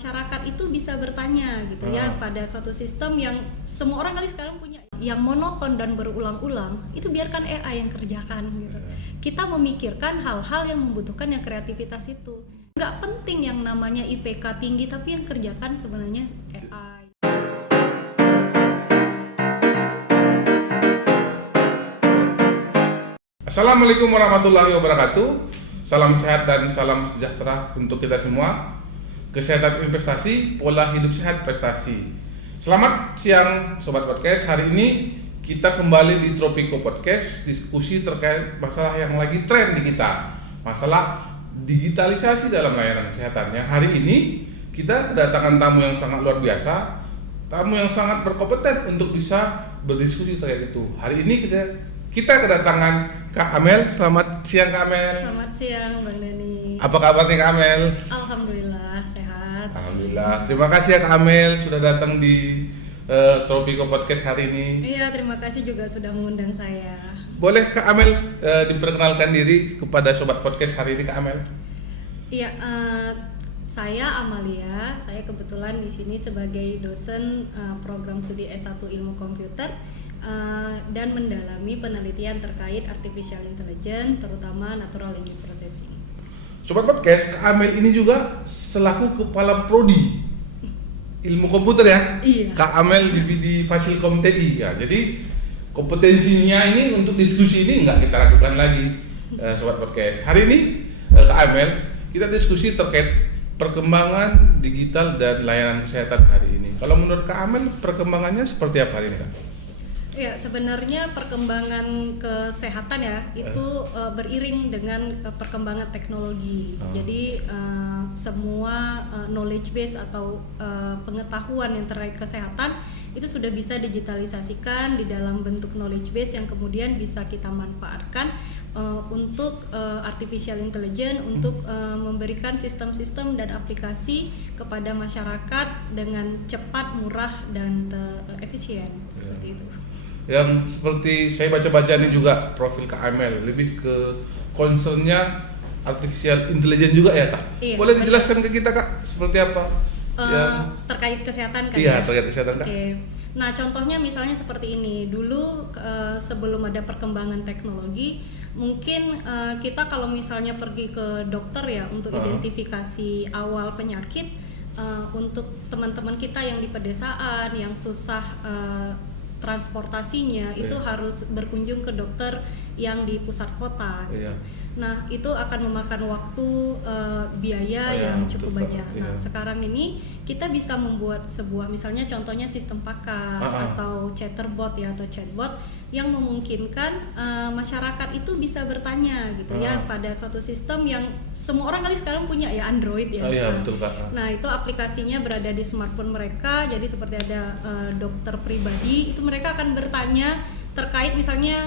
masyarakat itu bisa bertanya gitu ya pada suatu sistem yang semua orang kali sekarang punya, yang monoton dan berulang-ulang, itu biarkan AI yang kerjakan gitu. Kita memikirkan hal-hal yang membutuhkan yang kreativitas itu. Nggak penting yang namanya IPK tinggi, tapi yang kerjakan sebenarnya AI. Assalamualaikum warahmatullahi wabarakatuh. Salam sehat dan salam sejahtera untuk kita semua. Kesehatan investasi, pola hidup sehat prestasi. Selamat siang Sobat Podcast. Hari ini kita kembali di Tropiko Podcast, diskusi terkait masalah yang lagi tren di kita, masalah digitalisasi dalam layanan kesehatan. Yang hari ini kita kedatangan tamu yang sangat luar biasa, tamu yang sangat berkompeten untuk bisa berdiskusi terkait itu. Hari ini kita kedatangan Kak Amel. Selamat siang Kak Amel. Selamat siang Bang Dani. Apa kabarnya Kak Amel? Alhamdulillah sehat. Alhamdulillah. Terima kasih ya Kak Amel sudah datang di Tropiko Podcast hari ini. Iya, terima kasih juga sudah mengundang saya. Boleh Kak Amel diperkenalkan diri kepada Sobat Podcast hari ini Kak Amel? Iya, saya Amalia. Saya kebetulan di sini sebagai dosen program studi S1 Ilmu Komputer dan mendalami penelitian terkait artificial intelligence, terutama natural language processing. Sobat Podcast, Kak Amel ini juga selaku kepala prodi ilmu komputer ya. Iya. Kak Amel di Fasilkom TI ya. Jadi kompetensinya ini untuk diskusi ini nggak kita lakukan lagi, Sobat Podcast. Hari ini Kak Amel kita diskusi terkait perkembangan digital dan layanan kesehatan hari ini. Kalau menurut Kak Amel perkembangannya seperti apa hari ini Kak? Ya, sebenarnya perkembangan kesehatan ya itu beriring dengan perkembangan teknologi. Jadi semua knowledge base atau pengetahuan yang terkait kesehatan itu sudah bisa digitalisasikan di dalam bentuk knowledge base yang kemudian bisa kita manfaatkan untuk artificial intelligence untuk memberikan sistem-sistem dan aplikasi kepada masyarakat dengan cepat, murah dan efisien seperti itu. Yang seperti saya baca-baca ini juga profil Kak Amel lebih ke concernnya artificial intelligence juga ya Kak? Iya, boleh dijelaskan ke kita Kak seperti apa? Terkait kesehatan kan? Iya, terkait kesehatan Kak. Nah contohnya misalnya seperti ini, dulu sebelum ada perkembangan teknologi mungkin kita kalau misalnya pergi ke dokter ya untuk identifikasi awal penyakit, untuk teman-teman kita yang di pedesaan yang susah transportasinya itu harus berkunjung ke dokter yang di pusat kota gitu. Nah itu akan memakan waktu, biaya yang cukup banyak. Nah sekarang ini kita bisa membuat sebuah misalnya contohnya sistem pakar atau chatterbot ya atau chatbot yang memungkinkan masyarakat itu bisa bertanya gitu ya pada suatu sistem yang semua orang kali sekarang punya ya, Android ya. Betul, Kak. Nah itu aplikasinya berada di smartphone mereka, jadi seperti ada dokter pribadi itu mereka akan bertanya terkait misalnya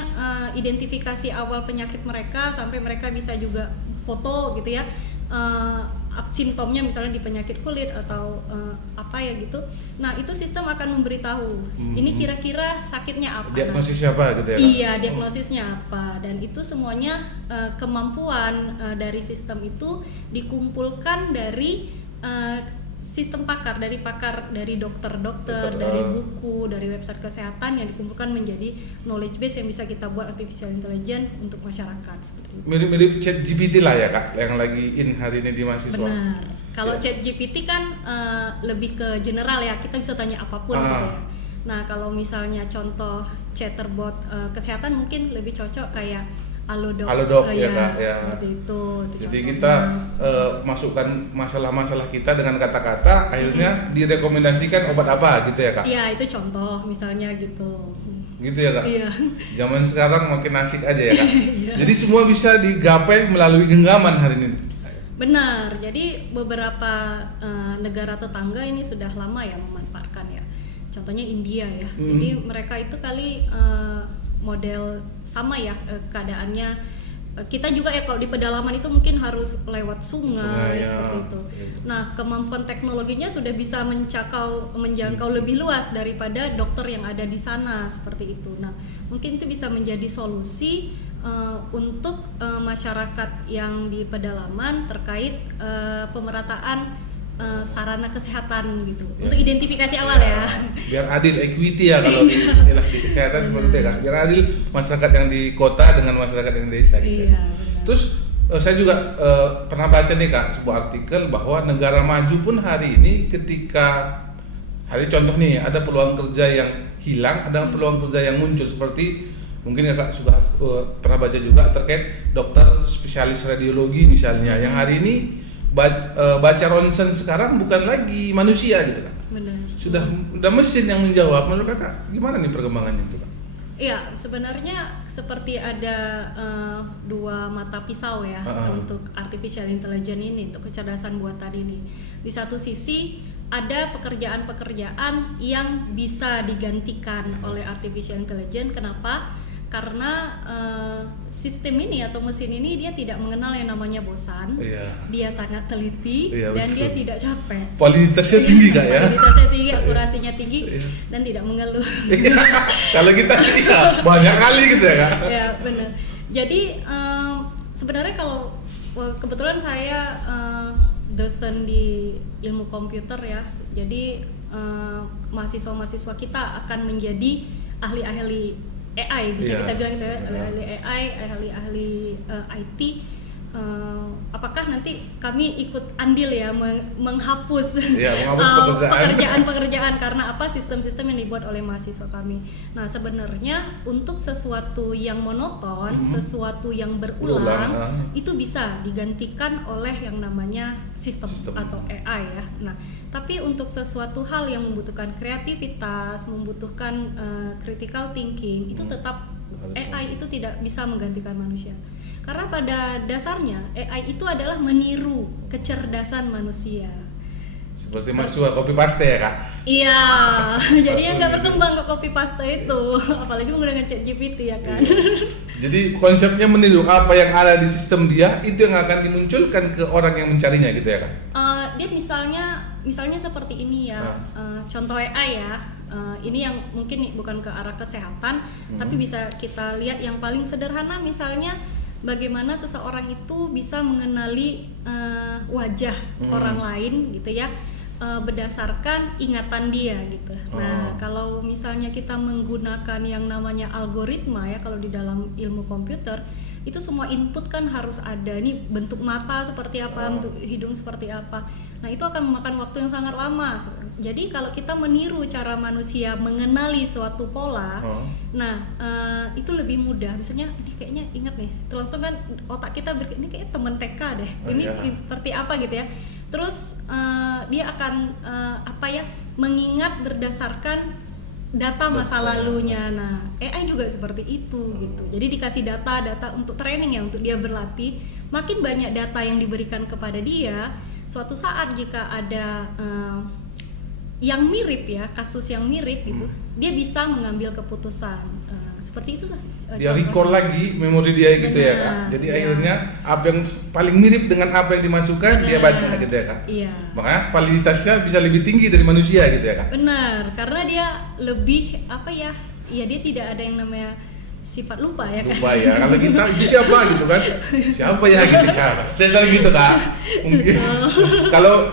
identifikasi awal penyakit mereka sampai mereka bisa juga foto gitu ya, simptomnya misalnya di penyakit kulit atau apa ya gitu. Nah itu sistem akan memberitahu ini kira-kira sakitnya apa, diagnosisnya apa gitu ya Kak? Iya, diagnosisnya apa, dan itu semuanya kemampuan dari sistem itu dikumpulkan dari sistem pakar dari dokter-dokter, dari buku, dari website kesehatan yang dikumpulkan menjadi knowledge base yang bisa kita buat artificial intelligence untuk masyarakat seperti itu. Mirip-mirip ChatGPT lah ya Kak, yang lagi in hari ini di mahasiswa. Benar. Kalau ChatGPT kan lebih ke general ya, kita bisa tanya apapun gitu ya. Nah kalau misalnya contoh chatterbot kesehatan mungkin lebih cocok kayak Halodoc ya Kak ya. Seperti itu jadi kita masukkan masalah-masalah kita dengan kata-kata, akhirnya direkomendasikan obat apa gitu ya Kak? Iya itu contoh misalnya gitu. Gitu ya Kak? Iya. Zaman sekarang makin asik aja ya Kak? Jadi semua bisa digapai melalui genggaman hari ini. Benar, jadi beberapa negara tetangga ini sudah lama ya memanfaatkan ya. Contohnya India ya. Jadi mereka itu kali model sama ya keadaannya. Kita juga ya kalau di pedalaman itu mungkin harus lewat sungai seperti itu. Nah kemampuan teknologinya sudah bisa menjangkau lebih luas daripada dokter yang ada di sana seperti itu. Nah mungkin itu bisa menjadi solusi untuk masyarakat yang di pedalaman terkait pemerataan sarana kesehatan gitu. Untuk identifikasi awal ya. Biar adil, equity ya kalau di istilah di kesehatan seperti itu kan. Biar adil masyarakat yang di kota dengan masyarakat yang di desa gitu. Iya, benar. Terus saya juga pernah baca nih Kak sebuah artikel bahwa negara maju pun hari ini ketika hari contoh nih ada peluang kerja yang hilang, ada peluang kerja yang muncul seperti mungkin Kakak sudah pernah baca juga terkait dokter spesialis radiologi misalnya yang hari ini baca ronsen sekarang bukan lagi manusia gitu Kak. Benar. Sudah mesin yang menjawab. Menurut Kakak gimana nih perkembangannya itu Kak? Iya, sebenarnya seperti ada dua mata pisau ya untuk artificial intelligence ini, untuk kecerdasan buatan ini. Di satu sisi ada pekerjaan-pekerjaan yang bisa digantikan oleh artificial intelligence. Kenapa? Karena sistem ini atau mesin ini dia tidak mengenal yang namanya bosan. Dia sangat teliti dan betul. Dia tidak capek. Validitasnya tinggi Kak ya? Validitasnya tinggi, akurasinya tinggi dan tidak mengeluh. Kalau kita sih banyak kali gitu ya Kak? Ya benar. Jadi sebenarnya kalau kebetulan saya dosen di ilmu komputer ya. Jadi mahasiswa-mahasiswa kita akan menjadi ahli-ahli AI bisa kita bilang gitu ya, ahli AI, ahli IT. Apakah nanti kami ikut andil ya menghapus pekerjaan-pekerjaan karena apa sistem-sistem yang dibuat oleh mahasiswa kami. Nah sebenarnya untuk sesuatu yang monoton, sesuatu yang berulang itu bisa digantikan oleh yang namanya sistem atau AI ya. Nah tapi untuk sesuatu hal yang membutuhkan kreativitas, membutuhkan critical thinking itu tetap AI itu tidak bisa menggantikan manusia. Karena pada dasarnya AI itu adalah meniru kecerdasan manusia. Seperti mahasiswa copy paste ya Kak? Iya, jadinya nggak berkembang ke copy paste itu, apalagi menggunakan ChatGPT ya kan. Jadi konsepnya meniru apa yang ada di sistem dia, itu yang akan dimunculkan ke orang yang mencarinya gitu ya Kak? Dia misalnya seperti ini ya, contoh AI ya. Ini yang mungkin bukan ke arah kesehatan, tapi bisa kita lihat yang paling sederhana misalnya bagaimana seseorang itu bisa mengenali wajah orang lain gitu ya berdasarkan ingatan dia gitu. Nah kalau misalnya kita menggunakan yang namanya algoritma ya kalau di dalam ilmu komputer itu semua input kan harus ada nih bentuk mata seperti apa, bentuk hidung seperti apa. Nah itu akan memakan waktu yang sangat lama. Jadi kalau kita meniru cara manusia mengenali suatu pola, nah itu lebih mudah. Misalnya ini kayaknya ingat nih, langsung kan otak kita ini kayaknya teman TK deh. Ini seperti apa gitu ya. Terus dia akan mengingat berdasarkan data masa lalunya. Nah, AI juga seperti itu gitu. Jadi dikasih data untuk training ya, untuk dia berlatih. Makin banyak data yang diberikan kepada dia, suatu saat jika ada yang mirip ya, kasus yang mirip gitu, dia bisa mengambil keputusan. Seperti itu dia recall lagi memori dia gitu ya Kak. Jadi akhirnya apa yang paling mirip dengan apa yang dimasukkan dia baca gitu ya Kak. Makanya validitasnya bisa lebih tinggi dari manusia gitu ya Kak. Benar, karena dia lebih dia tidak ada yang namanya sifat lupa ya kan. Lupa ya. Kalau kita itu siapa gitu kan? Siapa ya gitu ya. Saya sering gitu Kak. Mungkin kalau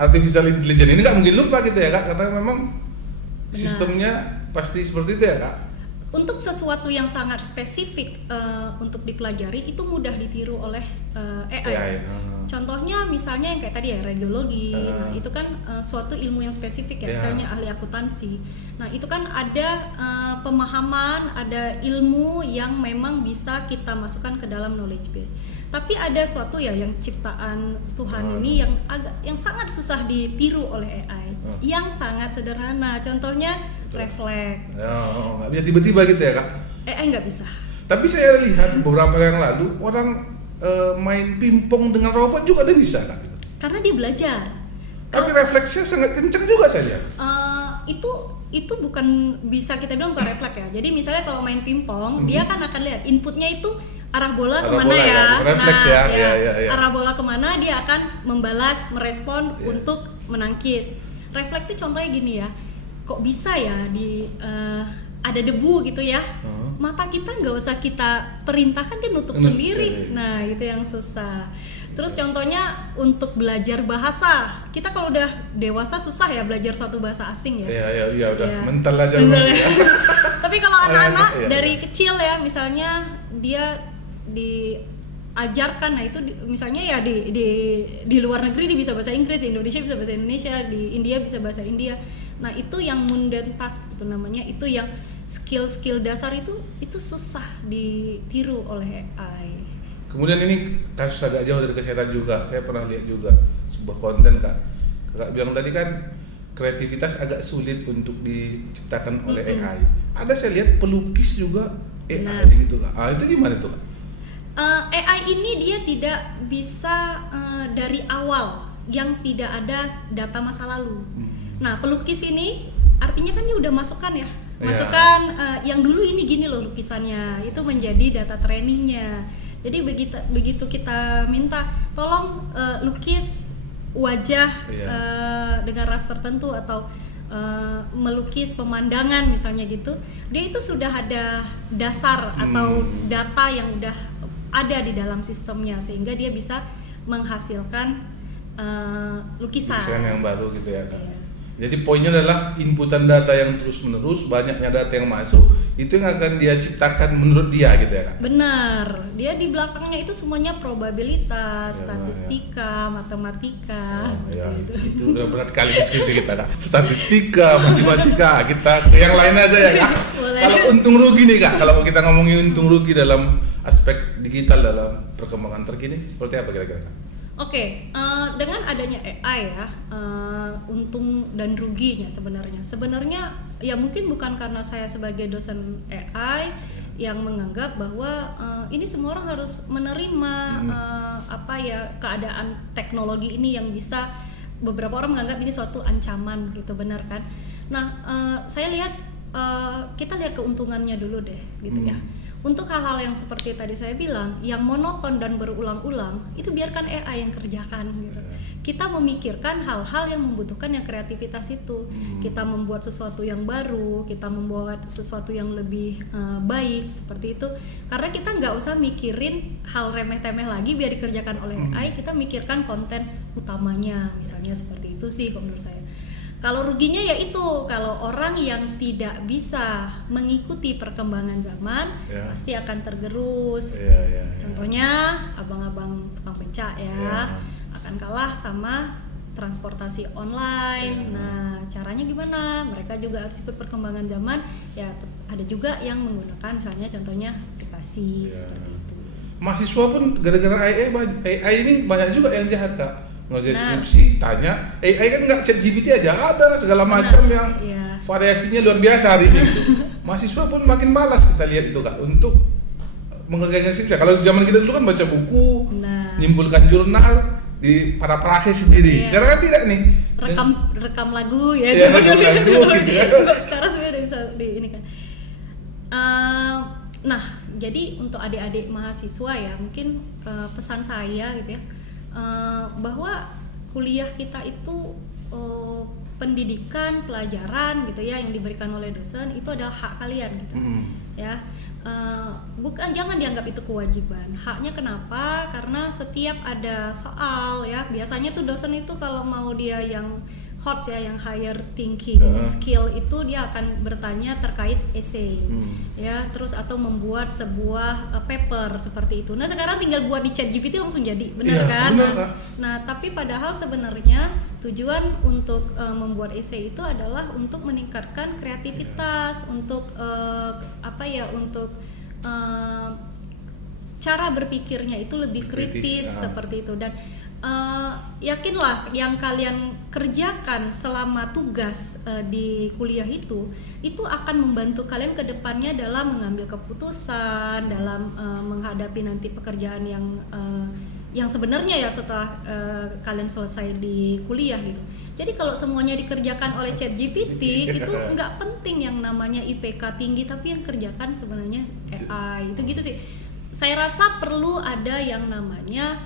artificial intelligence ini nggak mungkin lupa gitu ya Kak, karena memang sistemnya pasti seperti itu ya Kak. Untuk sesuatu yang sangat spesifik untuk dipelajari itu mudah ditiru oleh AI. Contohnya misalnya yang kayak tadi ya radiologi. Nah itu kan suatu ilmu yang spesifik ya, misalnya ahli akuntansi. Nah itu kan ada pemahaman, ada ilmu yang memang bisa kita masukkan ke dalam knowledge base. Tapi ada suatu ya yang ciptaan Tuhan ini yang sangat susah ditiru oleh AI, yang sangat sederhana. Contohnya refleks. Nggak bisa tiba-tiba gitu ya Kak? AI nggak bisa. Tapi saya lihat beberapa yang lalu orang main pingpong dengan robot juga ada bisa Kak? Karena dia belajar. Tapi refleksnya sangat kencang juga saya lihat. Itu bukan bisa kita bilang bukan refleks ya. Jadi misalnya kalau main pingpong, dia kan akan lihat inputnya itu arah bola kemana ya. Refleks ya. Arah bola kemana dia akan membalas, merespon untuk menangkis. Refleks itu contohnya gini ya. Kok bisa ya ada debu gitu ya, mata kita nggak usah kita perintahkan dia nutup sendiri. Nah itu yang susah. Terus contohnya untuk belajar bahasa, kita kalau udah dewasa susah ya belajar suatu bahasa asing ya. Iya udah Iya. mental aja. Mental. Mas. Tapi kalau anak-anak Iya. dari kecil ya, misalnya dia diajarkan, nah itu misalnya ya di luar negeri dia bisa bahasa Inggris, di Indonesia bisa bahasa Indonesia, di India bisa bahasa India. Nah itu yang mundane task gitu namanya, itu yang skill dasar itu susah ditiru oleh AI. Kemudian ini kasus agak jauh dari kesehatan juga. Saya pernah lihat juga sebuah konten kakak bilang tadi kan kreativitas agak sulit untuk diciptakan oleh AI. Ada saya lihat pelukis juga AI gitu kak. Itu gimana tuh kak? AI ini dia tidak bisa dari awal yang tidak ada data masa lalu. Nah pelukis ini artinya kan dia udah masukkan ya, masukkan yang dulu ini gini loh lukisannya, itu menjadi data trainingnya. Jadi begitu kita minta tolong lukis wajah dengan ras tertentu atau melukis pemandangan misalnya gitu, dia itu sudah ada dasar atau data yang udah ada di dalam sistemnya sehingga dia bisa menghasilkan lukisan yang baru gitu ya kak. Jadi poinnya adalah inputan data yang terus menerus, banyaknya data yang masuk, itu yang akan dia ciptakan menurut dia gitu ya kak? Benar, dia di belakangnya itu semuanya probabilitas, statistika, matematika, seperti itu. Itu udah berat kali diskusi kita kak. Statistika, matematika, kita ke yang lain aja ya kak. Kalau untung rugi nih kak, kalau kita ngomongin untung rugi dalam aspek digital dalam perkembangan terkini, seperti apa kira-kira kak? Oke, dengan adanya AI ya, untung dan ruginya sebenarnya ya mungkin bukan karena saya sebagai dosen AI yang menganggap bahwa ini semua orang harus menerima keadaan teknologi ini yang bisa beberapa orang menganggap ini suatu ancaman gitu, benar kan? Nah, saya lihat kita lihat keuntungannya dulu deh gitu ya. Untuk hal-hal yang seperti tadi saya bilang, yang monoton dan berulang-ulang, itu biarkan AI yang kerjakan gitu. Kita memikirkan hal-hal yang membutuhkan yang kreativitas itu. Kita membuat sesuatu yang baru, kita membuat sesuatu yang lebih baik seperti itu. Karena kita nggak usah mikirin hal remeh-temeh lagi biar dikerjakan oleh AI. Kita mikirkan konten utamanya, misalnya seperti itu sih menurut saya. Kalau ruginya ya itu, kalau orang yang tidak bisa mengikuti perkembangan zaman pasti akan tergerus. Contohnya abang-abang tukang becak akan kalah sama transportasi online. Nah, caranya gimana? Mereka juga harus ikut perkembangan zaman. Ya, ada juga yang menggunakan misalnya contohnya aplikasi seperti itu. Mahasiswa pun gara-gara AI ini banyak juga yang jahat kak. Ngerjain skripsi, tanya AI kan nggak ChatGPT aja, ada segala macam yang variasinya luar biasa hari ini gitu. Mahasiswa pun makin malas kita lihat itu kak untuk mengerjakan skripsi. Kalau zaman kita dulu kan baca buku, nyimpulkan jurnal di parafrase sendiri. Sekarang kan tidak nih. Rekam lagu ya. Rekam lagu gitu ya. Sekarang sudah bisa di ini kan. Nah, jadi untuk adik-adik mahasiswa ya, mungkin pesan saya gitu ya. Bahwa kuliah kita itu pendidikan, pelajaran gitu ya yang diberikan oleh dosen itu adalah hak kalian gitu. Ya. Bukan, jangan dianggap itu kewajiban. Haknya kenapa? Karena setiap ada soal ya, biasanya tuh dosen itu kalau mau dia yang hot ya, yang higher thinking skill itu dia akan bertanya terkait essay ya, terus atau membuat sebuah paper seperti itu. Nah sekarang tinggal buat di ChatGPT langsung jadi, benar kan? Benar, nah tapi padahal sebenarnya tujuan untuk membuat essay itu adalah untuk meningkatkan kreativitas, untuk untuk cara berpikirnya itu lebih kritis seperti itu. Dan yakinlah yang kalian kerjakan selama tugas di kuliah itu akan membantu kalian ke depannya dalam mengambil keputusan, dalam menghadapi nanti pekerjaan yang sebenarnya ya setelah kalian selesai di kuliah gitu. Jadi kalau semuanya dikerjakan oleh ChatGPT itu nggak penting yang namanya IPK tinggi, tapi yang kerjakan sebenarnya AI itu gitu sih. Saya rasa perlu ada yang namanya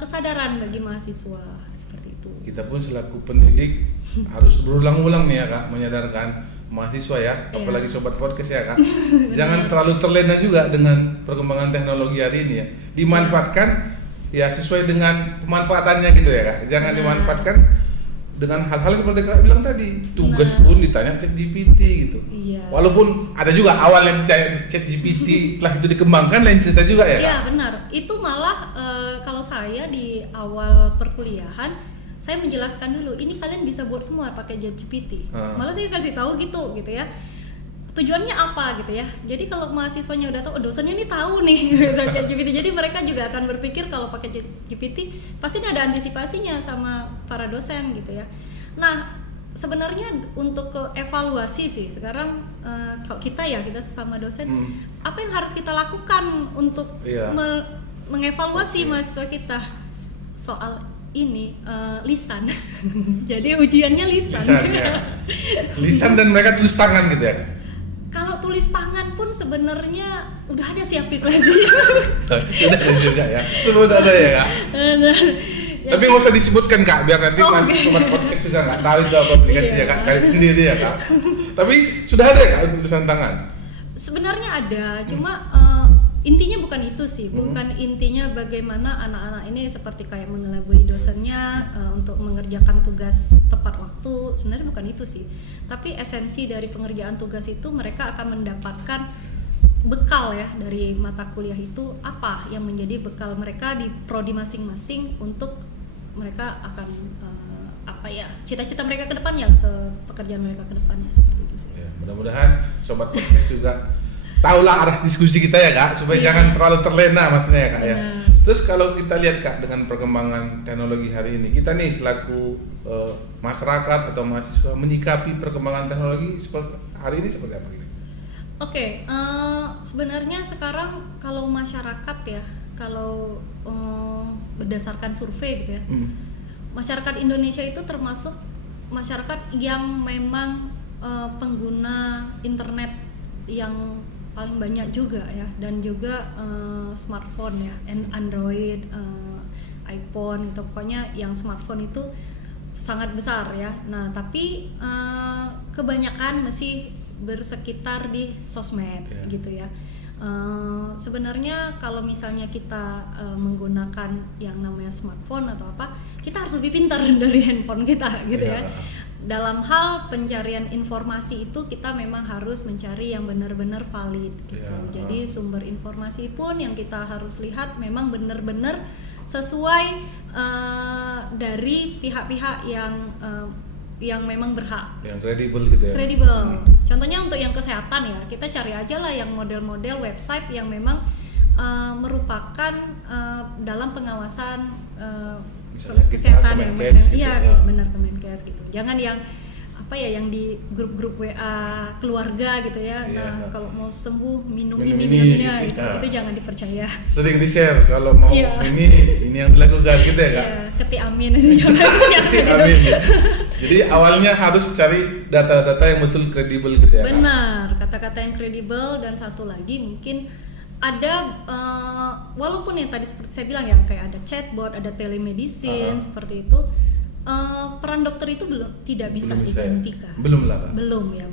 kesadaran bagi mahasiswa seperti itu. Kita pun selaku pendidik harus berulang-ulang nih ya kak, menyadarkan mahasiswa ya, apalagi sobat podcast ya kak, jangan terlalu terlena juga dengan perkembangan teknologi hari ini ya. Dimanfaatkan ya sesuai dengan pemanfaatannya gitu ya Kak. Jangan dimanfaatkan dengan hal-hal seperti Kak bilang tadi. Tugas pun ditanya ChatGPT gitu. Iya. Walaupun ada juga awalnya ditanya ChatGPT, setelah itu dikembangkan lain cerita juga ya Kak. Iya benar. Itu malah kalau saya di awal perkuliahan saya menjelaskan dulu, ini kalian bisa buat semua pakai ChatGPT. Malah saya kasih tahu gitu ya. Tujuannya apa gitu ya. Jadi kalau mahasiswanya udah tahu, dosennya nih tahu nih gitu, ChatGPT. Jadi mereka juga akan berpikir kalau pakai ChatGPT pasti ada antisipasinya sama para dosen gitu ya. Nah, sebenarnya untuk ke evaluasi sih sekarang kalau kita sama dosen apa yang harus kita lakukan untuk mengevaluasi mahasiswa kita soal ini lisan. Jadi ujiannya lisan. Lisan dan mereka tulis tangan gitu ya. Kalau tulis tangan pun sebenarnya udah ada sih aplikasi. Sudah ada juga ya. Semua ada ya Kak. Tapi nggak usah disebutkan Kak, biar nanti sobat podcast juga nggak tahu itu apa aplikasinya Kak. Cari sendiri ya Kak. Tapi sudah ada ya Kak untuk tulisan tangan? Sebenarnya ada, cuma intinya bukan itu sih, bukan intinya bagaimana anak-anak ini seperti kayak mengelabui dosennya untuk mengerjakan tugas tepat waktu. Sebenarnya bukan itu sih, tapi esensi dari pengerjaan tugas itu mereka akan mendapatkan bekal ya dari mata kuliah itu, apa yang menjadi bekal mereka di prodi masing-masing untuk mereka akan cita-cita mereka ke depannya, ke pekerjaan mereka ke depannya, seperti itu sih. Ya, mudah-mudahan sobat podcast juga tahulah arah diskusi kita ya Kak, supaya jangan terlalu terlena maksudnya ya Kak ya. Terus kalau kita lihat Kak dengan perkembangan teknologi hari ini, kita nih selaku masyarakat atau mahasiswa menyikapi perkembangan teknologi seperti hari ini seperti apa gitu? Oke, sebenarnya sekarang kalau masyarakat ya, kalau berdasarkan survei gitu ya, masyarakat Indonesia itu termasuk masyarakat yang memang pengguna internet yang paling banyak juga ya, dan juga smartphone ya, Android, iPhone itu pokoknya yang smartphone itu sangat besar ya. Nah tapi kebanyakan masih bersekitar di sosmed gitu ya. Sebenarnya kalau misalnya kita menggunakan yang namanya smartphone atau apa, kita harus lebih pintar dari handphone kita gitu ya. Dalam hal pencarian informasi itu kita memang harus mencari yang benar-benar valid gitu. Jadi sumber informasi pun yang kita harus lihat memang benar-benar sesuai dari pihak-pihak yang memang berhak, yang kredibel gitu ya. Kredibel. Contohnya untuk yang kesehatan ya, kita cari aja lah yang model-model website yang memang merupakan dalam pengawasan kesehatan yang benar, benar Kemenkes gitu. Jangan yang yang di grup-grup WA keluarga gitu ya. Nah, kalau mau sembuh minum ini gitu. Itu jangan dipercaya. Sering di-share kalau mau ini yang dilakukan gitu ya Kak. Keti amin itu jangan. Keti amin. Ya. Jadi awalnya harus cari data-data yang betul kredibel gitu ya Kak. Benar, kata-kata yang kredibel, dan satu lagi mungkin ada walaupun yang tadi seperti saya bilang ya, kayak ada chatbot, ada telemedicine seperti itu, peran dokter itu tidak bisa digantikan. Belum lah Kak. Belum ya.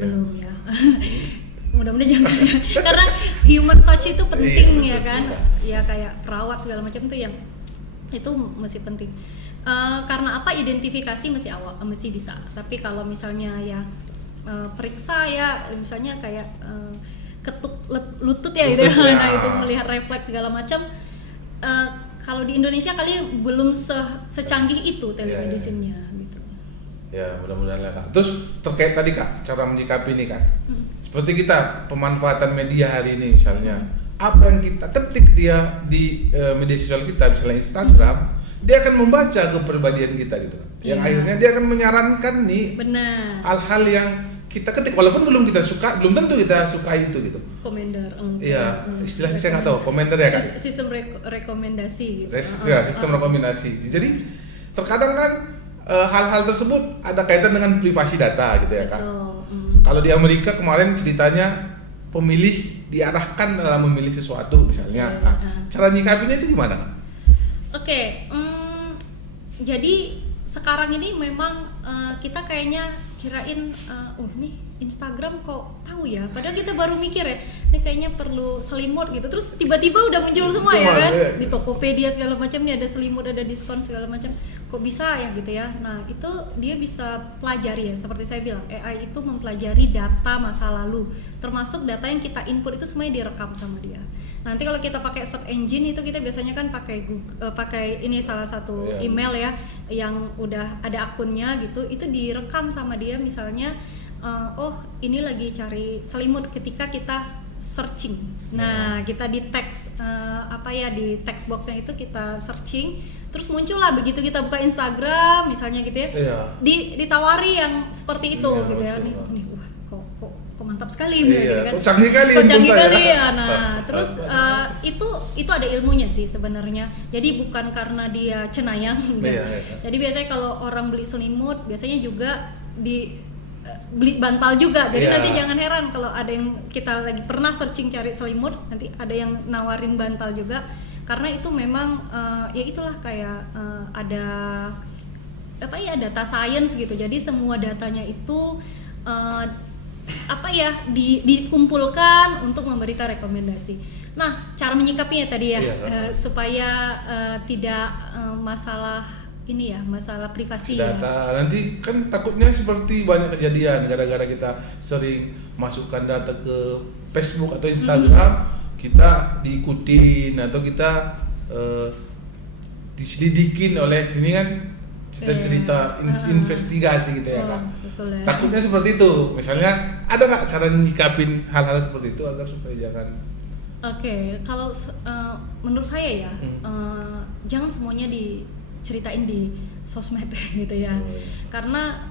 Mudah-mudahan jangan ya. Karena human touch itu penting ya kan. Ya kayak perawat segala macam itu yang itu masih penting. Karena apa, identifikasi masih bisa. Tapi kalau misalnya ya periksa ya, misalnya kayak ketuk lutut ya gitu ya. Nah itu melihat refleks segala macam, kalau di Indonesia kali belum secanggih itu telemedicine-nya gitu. Ya mudah-mudahan lah Kak. Terus terkait tadi Kak, cara menyikapi ini Kak, seperti kita pemanfaatan media hari ini misalnya, apa yang kita ketik dia di media sosial kita, misalnya Instagram, dia akan membaca kepribadian kita gitu kan. Yang akhirnya dia akan menyarankan nih hal-hal yang kita ketik, walaupun belum tentu kita suka itu gitu. Komentar. Iya, istilahnya saya nggak tahu. Komentar ya Kak. Sistem rekomendasi. Gitu. Sistem rekomendasi. Jadi terkadang kan hal-hal tersebut ada kaitan dengan privasi data gitu ya Kak. Kalau di Amerika kemarin ceritanya pemilih diarahkan dalam memilih sesuatu misalnya. Cara nyikapinya itu gimana Kak? Oke, jadi sekarang ini memang kita kayaknya kirain nih Instagram kok tahu ya, padahal kita baru mikir ya ini kayaknya perlu selimut gitu, terus tiba-tiba udah muncul semua ya kan di Tokopedia segala macam, nih ada selimut, ada diskon segala macam, kok bisa ya gitu ya. Nah itu dia bisa pelajari ya, seperti saya bilang AI itu mempelajari data masa lalu, termasuk data yang kita input itu semuanya direkam sama dia. Nanti kalau kita pakai search engine itu kita biasanya kan pakai Google, pakai ini salah satu email ya yang udah ada akunnya gitu, itu direkam sama dia misalnya ini lagi cari selimut ketika kita searching. Nah, kita di teks di text box yang itu kita searching, terus muncul lah begitu kita buka Instagram misalnya gitu ya. Ditawari yang seperti itu gitu ya. Nih wah kok mantap sekali gitu kan. Kok canggih kali ya. Nah, terus itu ada ilmunya sih sebenarnya. Jadi bukan karena dia cenayang. Jadi biasanya kalau orang beli selimut biasanya juga beli bantal juga, jadi nanti jangan heran kalau ada yang kita lagi pernah searching cari selimut, nanti ada yang nawarin bantal juga, karena itu memang ya itulah kayak ada data science gitu, jadi semua datanya itu dikumpulkan untuk memberikan rekomendasi. Nah cara menyikapinya tadi ya supaya tidak masalah ini ya, masalah privasi data ya. Nanti kan takutnya seperti banyak kejadian gara-gara kita sering masukkan data ke Facebook atau Instagram, kita diikutin atau kita diselidikin oleh ini kan cerita investigasi gitu ya Kak. Betul ya. Takutnya seperti itu. Misalnya ada nggak cara nyikapin hal-hal seperti itu agar supaya jangan kalau menurut saya ya jangan semuanya diceritain di sosmed gitu ya, karena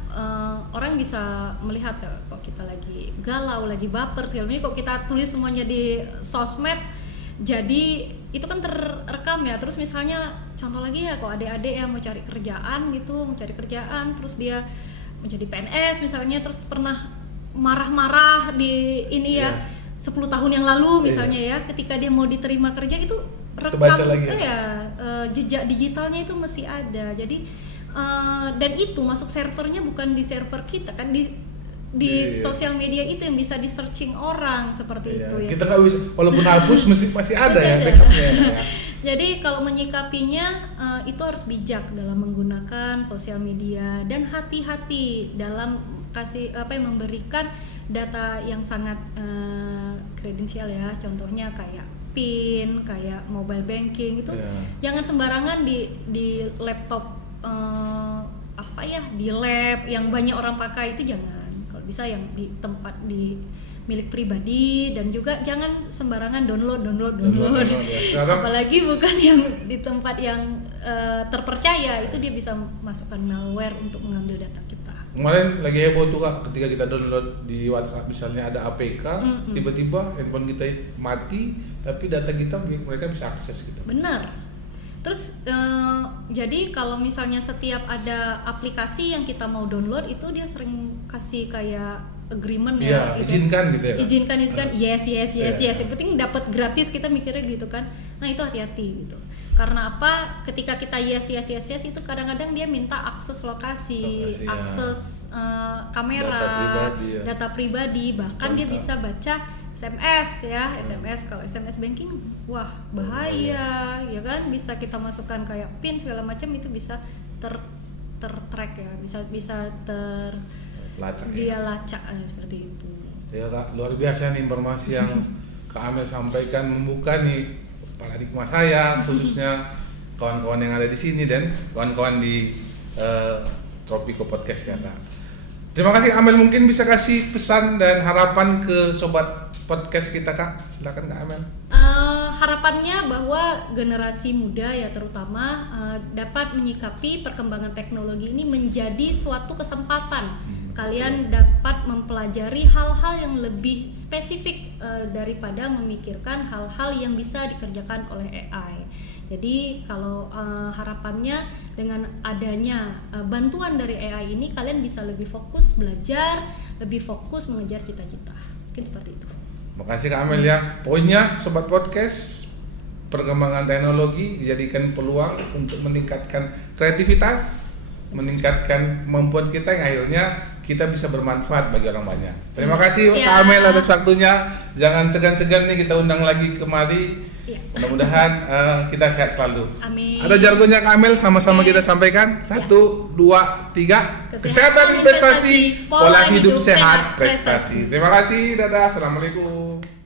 orang bisa melihat kok kita lagi galau, lagi baper segala macam, kok kita tulis semuanya di sosmed, jadi itu kan terekam ya. Terus misalnya contoh lagi ya, kok adik-adik yang mau cari kerjaan terus dia menjadi PNS misalnya, terus pernah marah-marah di ini ya 10 tahun yang lalu misalnya ya, ketika dia mau diterima kerja itu rekam jejak digitalnya itu masih ada. Jadi dan itu masuk servernya bukan di server kita kan, di sosial media itu yang bisa di searching orang seperti itu ya. Kita nggak bisa, walaupun hapus masih ada ya backupnya ya. Jadi kalau menyikapinya itu harus bijak dalam menggunakan sosial media dan hati-hati dalam memberikan data yang sangat kredensial ya. Contohnya kayak PIN, kayak mobile banking itu jangan sembarangan di laptop di lab yang banyak orang pakai itu jangan. Kalau bisa yang di tempat di milik pribadi, dan juga jangan sembarangan download. Ya. Apalagi bukan yang di tempat yang terpercaya, itu dia bisa masukkan malware untuk mengambil data kita. Kemarin lagi heboh tuh Kak, ketika kita download di WhatsApp misalnya ada APK, tiba-tiba handphone kita mati, tapi data kita mereka bisa akses gitu. Benar. Terus jadi kalau misalnya setiap ada aplikasi yang kita mau download itu dia sering kasih kayak agreement ya, izinkan gitu ya. Izinkan, yes. Yang penting dapat gratis, kita mikirnya gitu kan. Nah, itu hati-hati gitu. Karena apa? Ketika kita yes itu kadang-kadang dia minta akses lokasi akses kamera, data pribadi, bahkan dia bisa baca SMS ya. Kalau SMS banking wah bahaya ya kan, bisa kita masukkan kayak PIN segala macam, itu bisa tertrack ya, bisa lacak seperti itu. Ya Kak, luar biasa nih informasi yang Kak Amel sampaikan, membuka nih paradigma saya, khususnya kawan-kawan yang ada di sini dan kawan-kawan di Tropiko Podcast ya Kak. Terima kasih Amel, mungkin bisa kasih pesan dan harapan ke sobat podcast kita Kak. Silakan Kak Amel. Harapannya bahwa generasi muda ya terutama dapat menyikapi perkembangan teknologi ini menjadi suatu kesempatan. Kalian dapat mempelajari hal-hal yang lebih spesifik daripada memikirkan hal-hal yang bisa dikerjakan oleh AI. Jadi kalau harapannya dengan adanya bantuan dari AI ini, kalian bisa lebih fokus belajar, lebih fokus mengejar cita-cita. Mungkin seperti itu. Makasih Kak Amel ya. Poinnya sobat podcast, perkembangan teknologi dijadikan peluang untuk meningkatkan kreativitas, meningkatkan kemampuan kita yang akhirnya kita bisa bermanfaat bagi orang banyak. Terima kasih Ya. Kak Amel atas waktunya. Jangan segan-segan nih kita undang lagi kemari. Ya. Mudah-mudahan kita sehat selalu. Amin. Ada jargonnya Kak Amel, sama-sama Oke. kita sampaikan. 1, 2, 3. Kesehatan, Kesehatan investasi, investasi, pola hidup sehat, prestasi. Terima kasih. Dadah. Assalamualaikum.